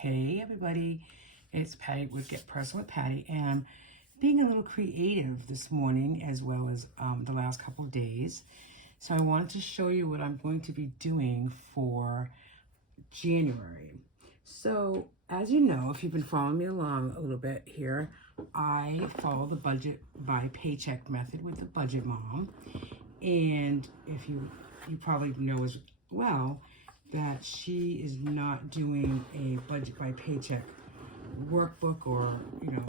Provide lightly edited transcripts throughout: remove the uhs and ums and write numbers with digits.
Hey everybody, it's Patty with Get Personal with Patty, and I'm being a little creative this morning as well as the last couple of days. So I wanted to show you what I'm going to be doing for January. So as you know, if you've been following me along a little bit here, I follow the budget by paycheck method with the Budget Mom. And if you probably know as well that she is not doing a budget by paycheck workbook or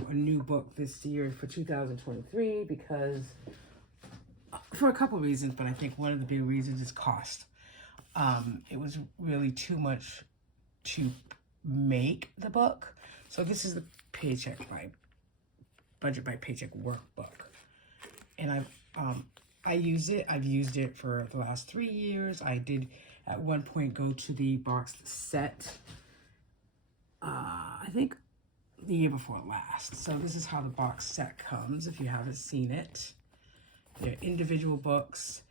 a new book this year for 2023 because for a couple of reasons, but I think one of the big reasons is cost. It was really too much to make the book. So this is the paycheck by budget by paycheck workbook, and I use it. I've used it for the last 3 years. I did at one point go to the box set, I think the year before last. So this is how the box set comes, if you haven't seen it. They're individual books,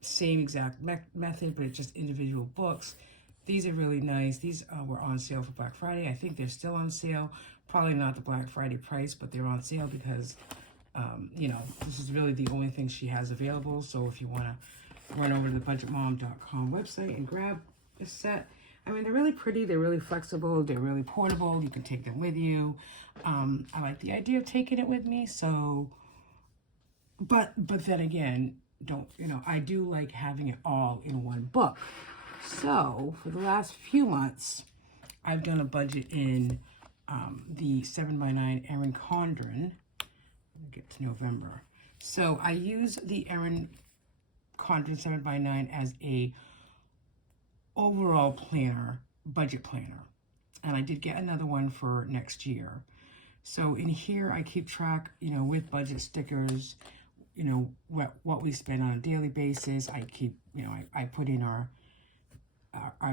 same exact method, but it's just individual books. These are really nice. These were on sale for Black Friday. I think they're still on sale. Probably not the Black Friday price, but they're on sale because this is really the only thing she has available. So if you want to run over to the budgetmom.com website and grab this set. I mean, they're really pretty. They're really flexible. They're really portable. You can take them with you. I like the idea of taking it with me. So, but then again, I do like having it all in one book. So for the last few months, I've done a budget in the 7x9 Erin Condren. Get to November. So I use the Erin Condren 7x9 as a overall planner, budget planner. And I did get another one for next year. So in here I keep track, with budget stickers, what we spend on a daily basis. I keep, I put in our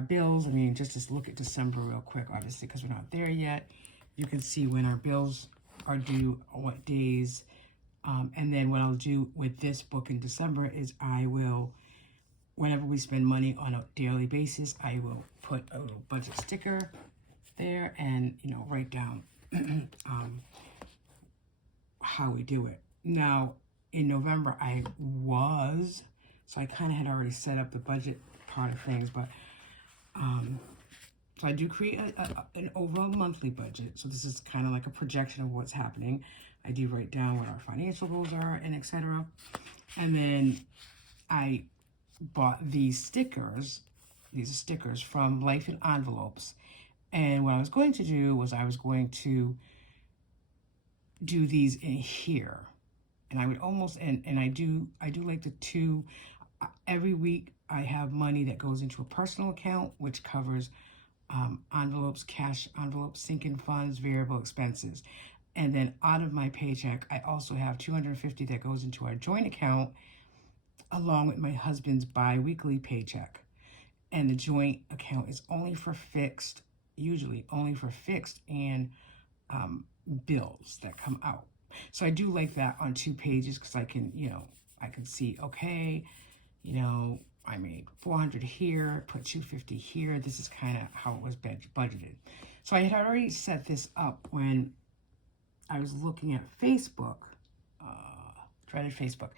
bills. I mean, just to look at December real quick, obviously, because we're not there yet. You can see when our bills are due, what days. And then what I'll do with this book in December is I will, whenever we spend money on a daily basis, I will put a little budget sticker there and, write down how we do it. Now, in November, so I kind of had already set up the budget part of things, but so I do create an overall monthly budget. So this is kind of like a projection of what's happening. I do write down what our financial goals are and etc. And then I bought these stickers. These are stickers from Life in Envelopes. And what I was going to do was I was going to do these in here. And I would almost, and I do like the two, every week I have money that goes into a personal account, which covers envelopes, cash envelopes, sinking funds, variable expenses. And then out of my paycheck, I also have $250 that goes into our joint account along with my husband's bi-weekly paycheck. And the joint account is only for fixed, usually only for fixed and bills that come out. So I do like that on 2 pages because I can, I can see, okay, I made $400 here, put $250 here. This is kind of how it was budgeted. So I had already set this up when I was looking at Facebook, dreaded Facebook.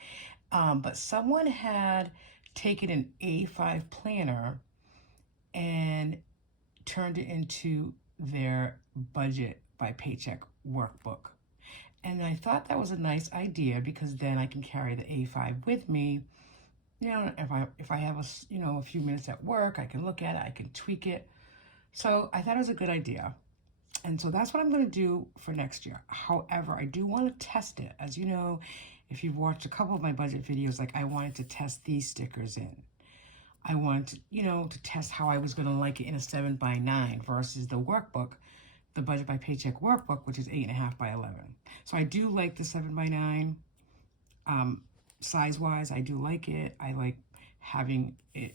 But someone had taken an A5 planner and turned it into their budget by paycheck workbook. And I thought that was a nice idea because then I can carry the A5 with me. If I have a few minutes at work, I can look at it, I can tweak it. So I thought it was a good idea. And so that's what I'm going to do for next year. However, I do want to test it. As you know, if you've watched a couple of my budget videos, like I wanted to test these stickers in. I wanted to test how I was going to like it in a 7x9 versus the workbook, the budget by paycheck workbook, which is 8.5 by 11. So I do like the 7x9. Size-wise, I do like it. I like having it,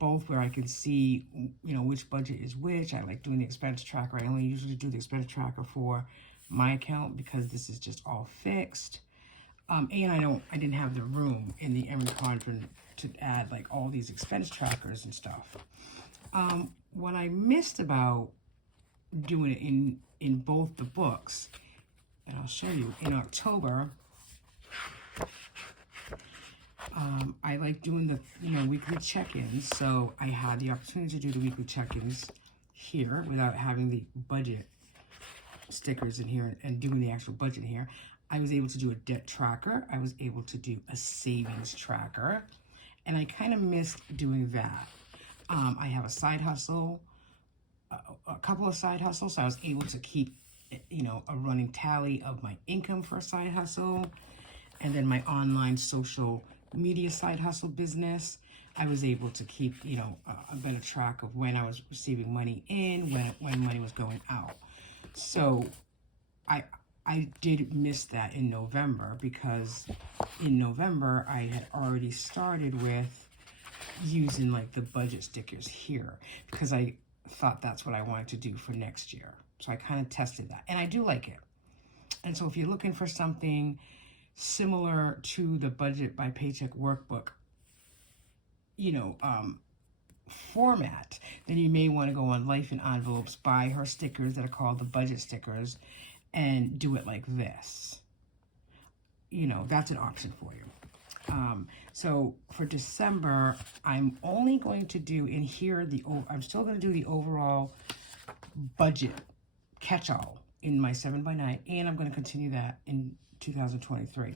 both where I can see, which budget is which. I like doing the expense tracker. I only usually do the expense tracker for my account because this is just all fixed. And I didn't have the room in the Erin Condren to add like all these expense trackers and stuff. What I missed about doing it in both the books, and I'll show you, in October, I like doing the, weekly check-ins. So I had the opportunity to do the weekly check-ins here without having the budget stickers in here and doing the actual budget here. I was able to do a debt tracker. I was able to do a savings tracker. And I kind of missed doing that. I have a side hustle, a couple of side hustles. So I was able to keep, a running tally of my income for a side hustle. And then my online social media side hustle business, I was able to keep, a better track of when I was receiving money in, when money was going out. So I did miss that in November, because in November I had already started with using like the budget stickers here, because I thought that's what I wanted to do for next year. So I kind of tested that, and I do like it. And so if you're looking for something similar to the Budget by Paycheck workbook, format, then you may want to go on Life in Envelopes, buy her stickers that are called the budget stickers, and do it like this. That's an option for you. So for December, I'm only going to do in here I'm still going to do the overall budget catch-all in my 7x9, and I'm going to continue that in 2023.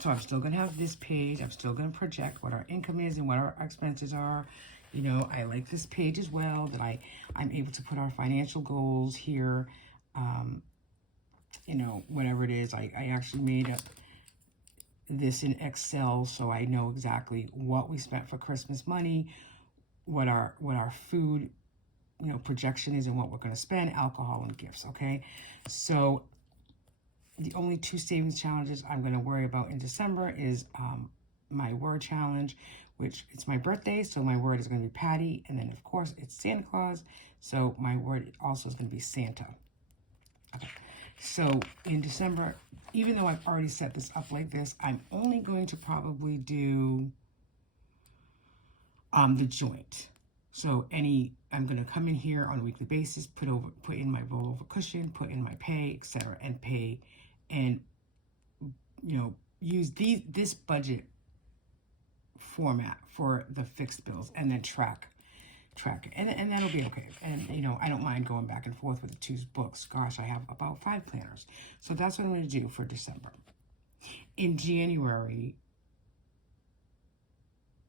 So I'm still going to have this page. I'm still going to project what our income is and what our expenses are. I like this page as well, that I'm able to put our financial goals here. Whatever it is, I actually made this in Excel, so I know exactly what we spent for Christmas money, what our food, projection is, and what we're going to spend, alcohol and gifts. Okay, so the only two savings challenges I'm going to worry about in December is my word challenge, which it's my birthday, so my word is going to be Patty, and then of course it's Santa Claus, so my word also is going to be Santa. Okay. So in December, even though I've already set this up like this, I'm only going to probably do the joint. So I'm going to come in here on a weekly basis, put in my rollover cushion, put in my pay, etc., and pay, and use this budget format for the fixed bills, and then track it, and that'll be okay. And I don't mind going back and forth with the two books. Gosh, I have about 5 planners, so that's what I'm going to do for December. In January,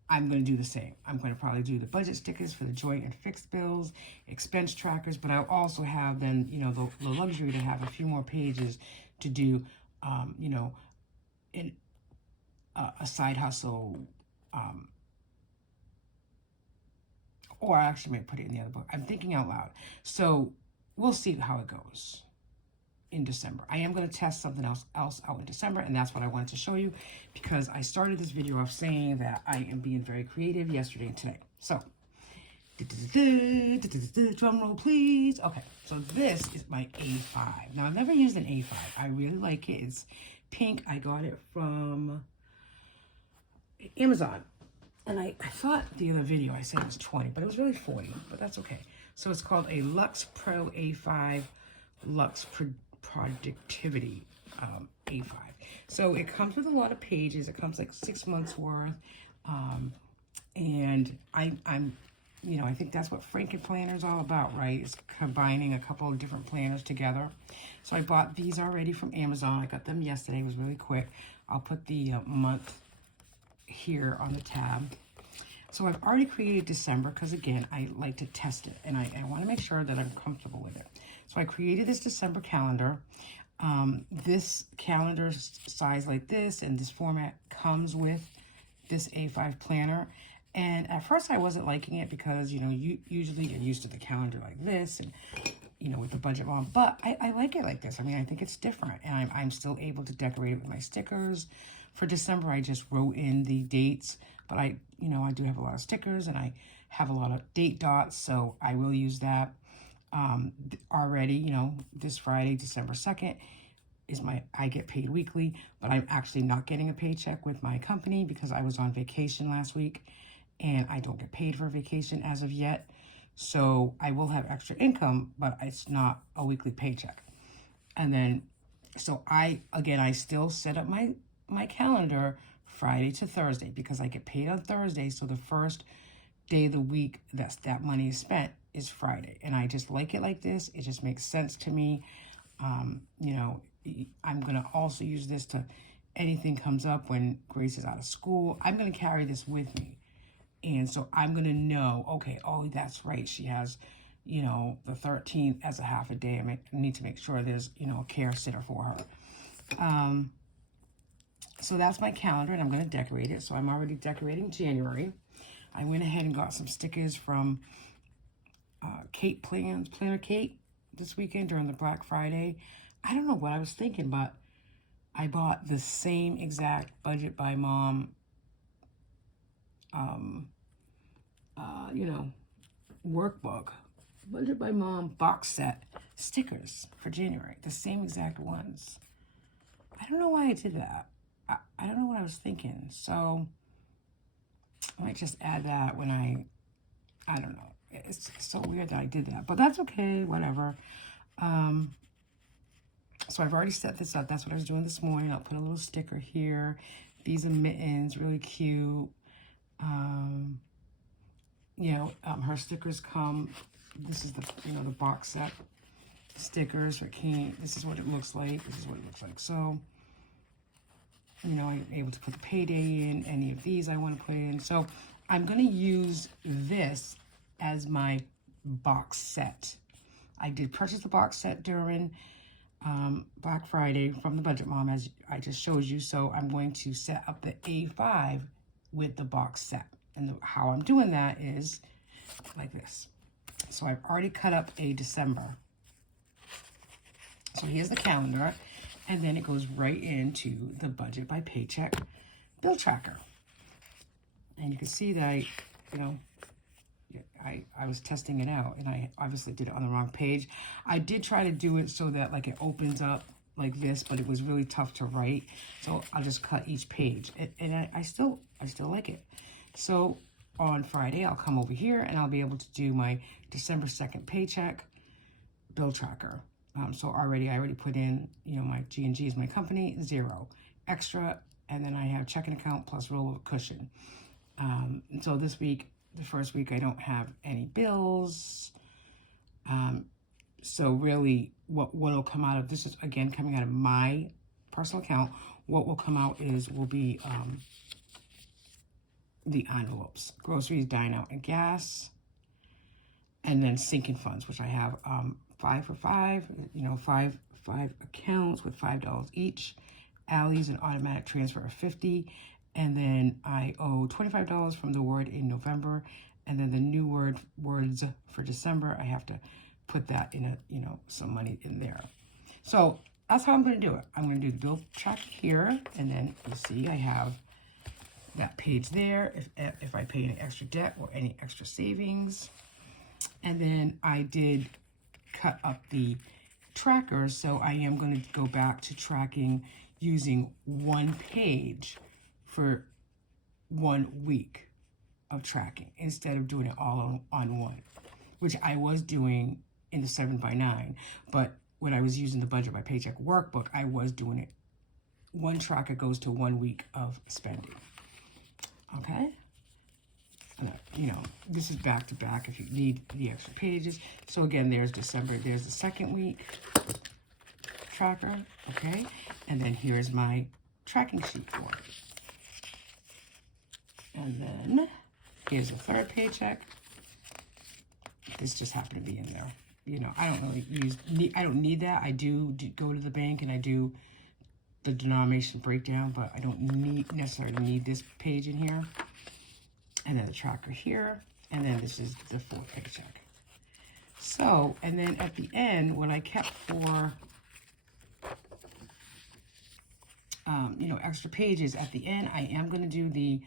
I'm going to do the same. I'm going to probably do the budget stickers for the joint and fixed bills, expense trackers, but I'll also have then, the luxury to have a few more pages to do, in a side hustle, or I actually might put it in the other book. I'm thinking out loud. So we'll see how it goes in December. I am going to test something else out in December, and that's what I wanted to show you, because I started this video off saying that I am being very creative yesterday and today. So, drum roll please. Okay, so this is my A5. Now, I've never used an A5. I really like it. It's pink. I got it from Amazon. And I thought the other video I said it was 20, but it was really 40, but that's okay. So it's called a Lux Pro A5 Lux Productivity A5. So it comes with a lot of pages. It comes like 6 months worth. And I think that's what Franken Planner is all about, right? It's combining a couple of different planners together. So I bought these already from Amazon. I got them yesterday. It was really quick. I'll put the month here on the tab. So I've already created December, because again, I like to test it, and I want to make sure that I'm comfortable with it. So I created this December calendar. This calendar size like this and this format comes with this A5 planner. And at first I wasn't liking it, because you usually get used to the calendar like this, and with the budget on, but I like it like this. I mean, I think it's different, and I'm still able to decorate it with my stickers. For December, I just wrote in the dates, but I do have a lot of stickers, and I have a lot of date dots, so I will use that. Already, this Friday, December 2nd, is I get paid weekly, but I'm actually not getting a paycheck with my company because I was on vacation last week, and I don't get paid for vacation as of yet. So I will have extra income, but it's not a weekly paycheck. And then, so I still set up my calendar Friday to Thursday because I get paid on Thursday. So the first day of the week that money is spent is Friday. And I just like it like this. It just makes sense to me. You know, I'm going to also use this to, anything comes up when Grace is out of school, I'm going to carry this with me. And so I'm going to know, okay, oh, that's right. She has, you know, the 13th as a half a day. I need to make sure there's, you know, a care sitter for her. So that's my calendar, and I'm going to decorate it. So I'm already decorating January. I went ahead and got some stickers from Kate Planner Kate this weekend during the Black Friday. I don't know what I was thinking, but I bought the same exact Budget by Mom, you know, workbook, Budget by Mom box set stickers for January, the same exact ones. I don't know why I did that. I don't know what I was thinking. So I might just add that when I don't know. It's so weird that I did that, but that's okay, whatever. So I've already set this up. That's what I was doing this morning. I'll put a little sticker here. These are mittens, really cute. You know, her stickers come, this is the, you know, the box set stickers for King. This is what it looks like. This is what it looks like. So, you know, I'm able to put the payday in, any of these I want to put in. So I'm going to use this as my box set. I did purchase the box set during Black Friday from the Budget Mom, as I just showed you. So I'm going to set up the A5 with the box set. And how I'm doing that is like this. So I've already cut up a December. So here's the calendar. And then it goes right into the Budget by Paycheck bill tracker. And you can see that I was testing it out, and I obviously did it on the wrong page. I did try to do it so that like it opens up like this, but it was really tough to write. So I'll just cut each page, and I still like it. So on Friday, I'll come over here and I'll be able to do my December 2nd paycheck bill tracker. So I already put in, you know, my G&G is my company, 0 extra, and then I have checking account plus rollover cushion. And so this week, the first week, I don't have any bills. So really, what will come out of this is again coming out of my personal account. What will come out will be the envelopes, groceries, dine out, and gas, and then sinking funds, which I have 5 for 5. You know, five accounts with $5 each. Allie's an automatic transfer of $50. And then I owe $25 from the word in November. And then the new words for December, I have to put that in some money in there. So that's how I'm going to do it. I'm going to do the bill track here. And then you'll see I have that page there if I pay any extra debt or any extra savings. And then I did cut up the tracker. So I am going to go back to tracking using one page for 1 week of tracking instead of doing it all on one, which I was doing in the 7x9. But when I was using the Budget by Paycheck workbook, I was doing it. One tracker goes to 1 week of spending. Okay? You know, this is back to back if you need the extra pages. So again, there's December. There's the 2nd week tracker. Okay? And then here's my tracking sheet for it. And then here's the 3rd paycheck. This just happened to be in there. You know, I don't really I don't need that. I do go to the bank and I do the denomination breakdown, but I don't necessarily need this page in here. And then the tracker here. And then this is the 4th paycheck. So, and then at the end, what I kept for, you know, extra pages, at the end, I am going to do the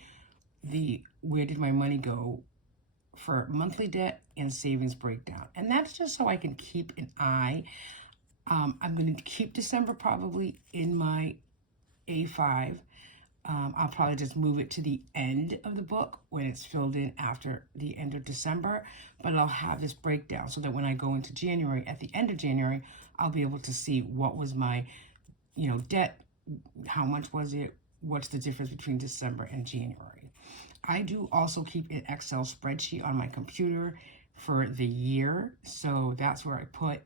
where did my money go for monthly debt and savings breakdown. And that's just so I can keep an eye. I'm going to keep December probably in my A5. I'll probably just move it to the end of the book when it's filled in after the end of December, but I'll have this breakdown so that when I go into January, at the end of January, I'll be able to see what was my, debt, how much was it, what's the difference between December and January. I do also keep an Excel spreadsheet on my computer for the year, so that's where I put,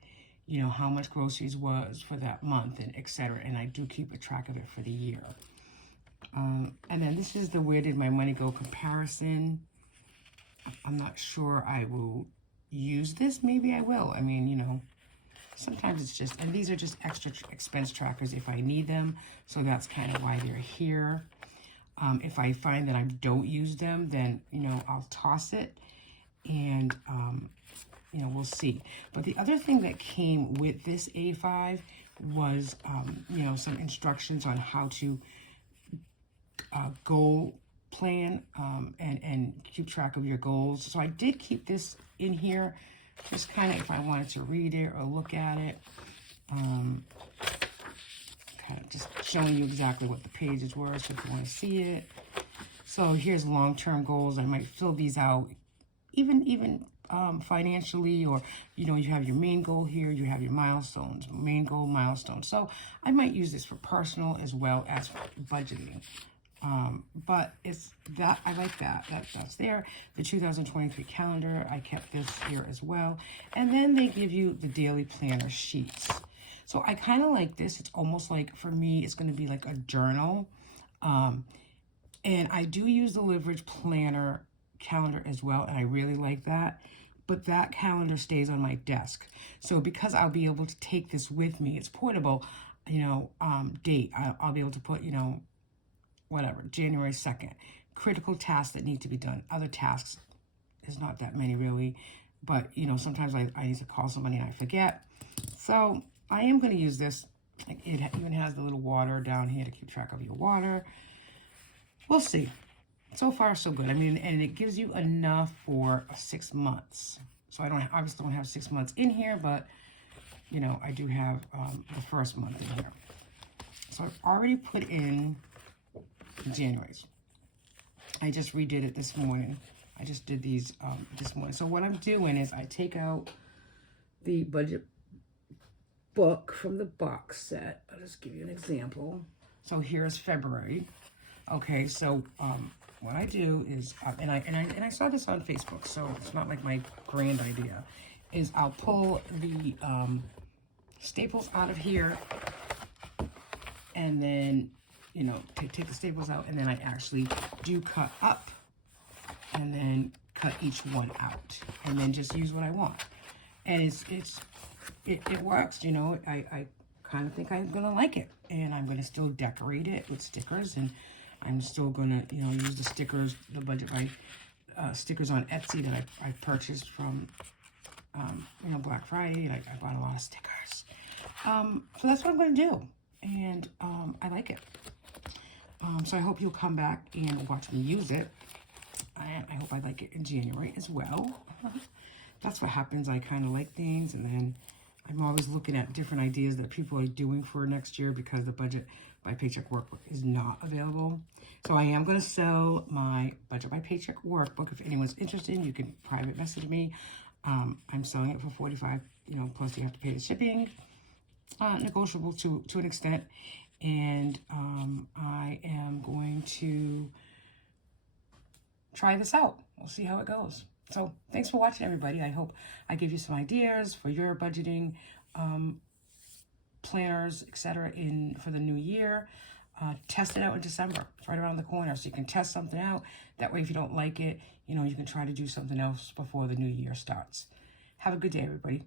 how much groceries was for that month and etc. And I do keep a track of it for the year. And then this is the where did my money go comparison. I'm not sure I will use this. Maybe I will. I mean, sometimes it's just, and these are just extra expense trackers if I need them. So that's kind of why they're here. If I find that I don't use them, then, I'll toss it and, we'll see. But the other thing that came with this A5 was, some instructions on how to goal plan and keep track of your goals. So I did keep this in here, just kind of if I wanted to read it or look at it. Kind of just showing you exactly what the pages were, so if you want to see it. So here's long-term goals. I might fill these out, even financially, or you have your main goal here, you have your milestones, main goal, milestones. So I might use this for personal as well as for budgeting. But it's that, I like that's there. The 2023 calendar, I kept this here as well. And then they give you the daily planner sheets. So I kind of like this. It's almost like, for me, it's going to be like a journal. And I do use the Leverage Planner calendar as well, and I really like that. But that calendar stays on my desk. So because I'll be able to take this with me, it's portable, date. I'll be able to put, whatever, January 2nd. Critical tasks that need to be done. Other tasks, there's not that many really. But, sometimes I need to call somebody and I forget. So I am going to use this. It even has the little water down here to keep track of your water. We'll see. So far, so good. I mean, and it gives you enough for 6 months. So I obviously don't have 6 months in here, but, I do have the first month in here. So I've already put in January's. I just redid it this morning. I just did these this morning. So what I'm doing is I take out the budget book from the box set. I'll just give you an example. So here's February. Okay, so what I do is, and I saw this on Facebook, so it's not like my grand idea, is I'll pull the staples out of here, and then, take the staples out, and then I actually do cut up, and then cut each one out, and then just use what I want. And it works, I kind of think I'm gonna like it, and I'm gonna still decorate it with stickers, and I'm still gonna, use the stickers, the Budget by stickers on Etsy that I purchased from, Black Friday. I bought a lot of stickers. So that's what I'm gonna do, and I like it. So I hope you'll come back and watch me use it. And I hope I like it in January as well. That's what happens. I kind of like things, and then I'm always looking at different ideas that people are doing for next year because the Budget by Paycheck workbook is not available. So I am going to sell my Budget by Paycheck workbook. If anyone's interested, you can private message me. I'm selling it for $45, plus you have to pay the shipping. Negotiable to an extent. And I am going to try this out. We'll see how it goes. So thanks for watching, everybody. I hope I give you some ideas for your budgeting planners, etc. for the new year. Test it out in December. It's right around the corner, so you can test something out. That way, if you don't like it, you can try to do something else before the new year starts. Have a good day, everybody.